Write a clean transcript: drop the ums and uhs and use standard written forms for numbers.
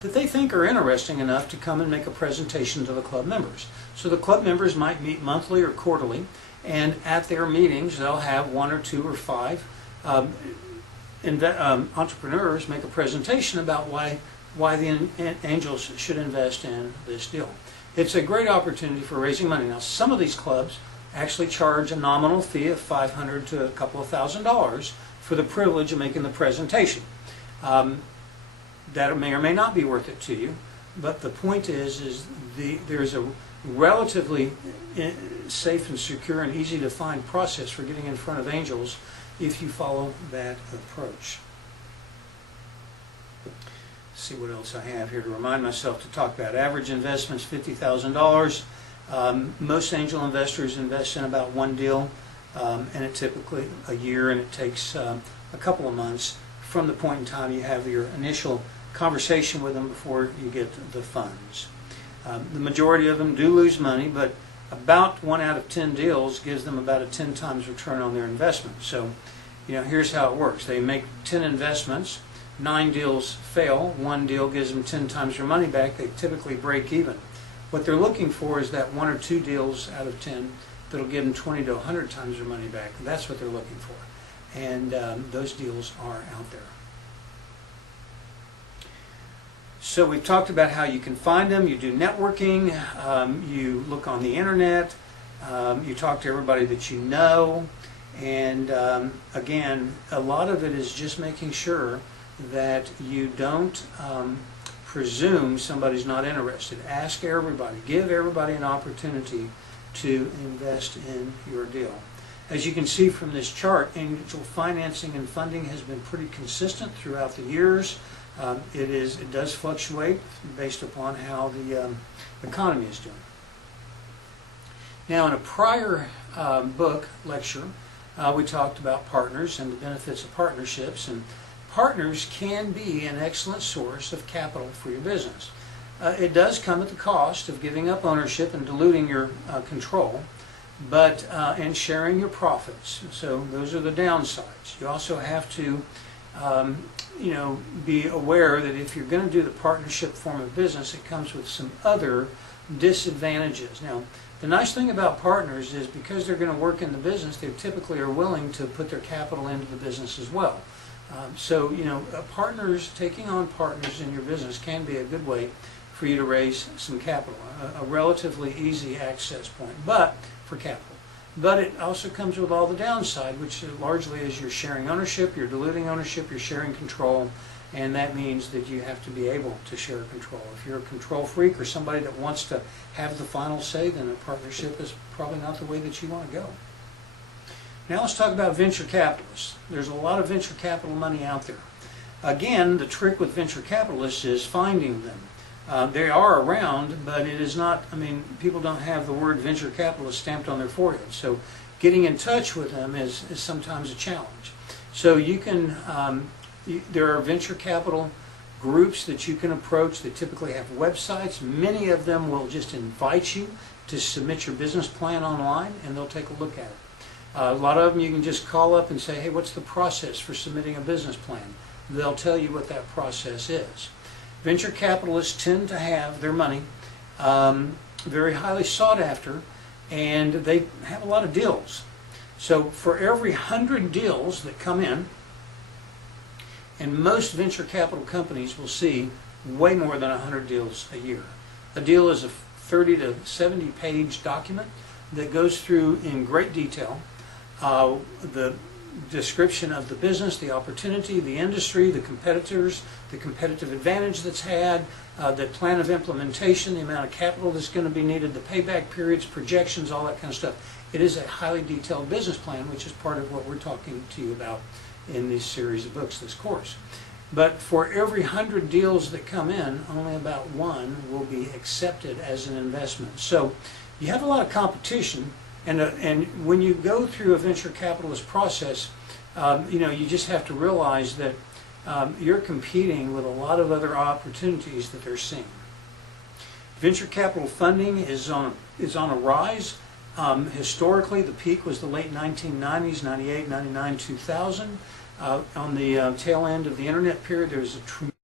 that they think are interesting enough to come and make a presentation to the club members. So the club members might meet monthly or quarterly, and at their meetings they'll have 1 or 2 or 5 entrepreneurs make a presentation about why the angels should invest in this deal. It's a great opportunity for raising money. Now, some of these clubs actually charge a nominal fee of $500 to a couple of $1,000 for the privilege of making the presentation. That may or may not be worth it to you, but the point is there's a relatively safe and secure and easy to find process for getting in front of angels if you follow that approach. Let's see what else I have here to remind myself to talk about. Average investments $50,000. Most angel investors invest in about one deal, and it typically a year, and it takes a couple of months from the point in time you have your initial conversation with them before you get the funds. The majority of them do lose money, but about 1 out of 10 deals gives them about a 10 times return on their investment. So, here's how it works. They make 10 investments, 9 deals fail, 1 deal gives them 10 times their money back. They typically break even. What they're looking for is that 1 or 2 deals out of 10 that'll give them 20 to 100 times their money back. That's what they're looking for. And those deals are out there. So we've talked about how you can find them. You do networking, you look on the internet, you talk to everybody that you know, and again, a lot of it is just making sure that you don't presume somebody's not interested. Ask everybody, give everybody an opportunity to invest in your deal. As you can see from this chart, angel financing and funding has been pretty consistent throughout the years. It does fluctuate based upon how the economy is doing. Now, in a prior book lecture, we talked about partners and the benefits of partnerships, and partners can be an excellent source of capital for your business. It does come at the cost of giving up ownership and diluting your control, but and sharing your profits. So those are the downsides. You also have to be aware that if you're going to do the partnership form of business, it comes with some other disadvantages. Now, the nice thing about partners is because they're going to work in the business, they typically are willing to put their capital into the business as well. So, partners, taking on partners in your business can be a good way for you to raise some capital, a relatively easy access point, but for capital. But it also comes with all the downside, which largely is you're sharing ownership, you're diluting ownership, you're sharing control, and that means that you have to be able to share control. If you're a control freak or somebody that wants to have the final say, then a partnership is probably not the way that you want to go. Now let's talk about venture capitalists. There's a lot of venture capital money out there. Again, the trick with venture capitalists is finding them. They are around, but it is not, people don't have the word venture capitalist stamped on their forehead. So getting in touch with them is sometimes a challenge. So you can, there are venture capital groups that you can approach that typically have websites. Many of them will just invite you to submit your business plan online, and they'll take a look at it. A lot of them you can just call up and say, hey, what's the process for submitting a business plan? They'll tell you what that process is. Venture capitalists tend to have their money very highly sought after, and they have a lot of deals. So for every 100 deals that come in, and most venture capital companies will see way more than 100 deals a year. A deal is a 30 to 70 page document that goes through in great detail the description of the business, the opportunity, the industry, the competitors, the competitive advantage that's had, the plan of implementation, the amount of capital that's going to be needed, the payback periods, projections, all that kind of stuff. It is a highly detailed business plan, which is part of what we're talking to you about in this series of books, this course. But for every 100 deals that come in, only about 1 will be accepted as an investment. So you have a lot of competition. And when you go through a venture capitalist process, you just have to realize that you're competing with a lot of other opportunities that they're seeing. Venture capital funding is on a rise. Historically, the peak was the late 1990s, 98, 99, 2000. On the tail end of the internet period, there was a tremendous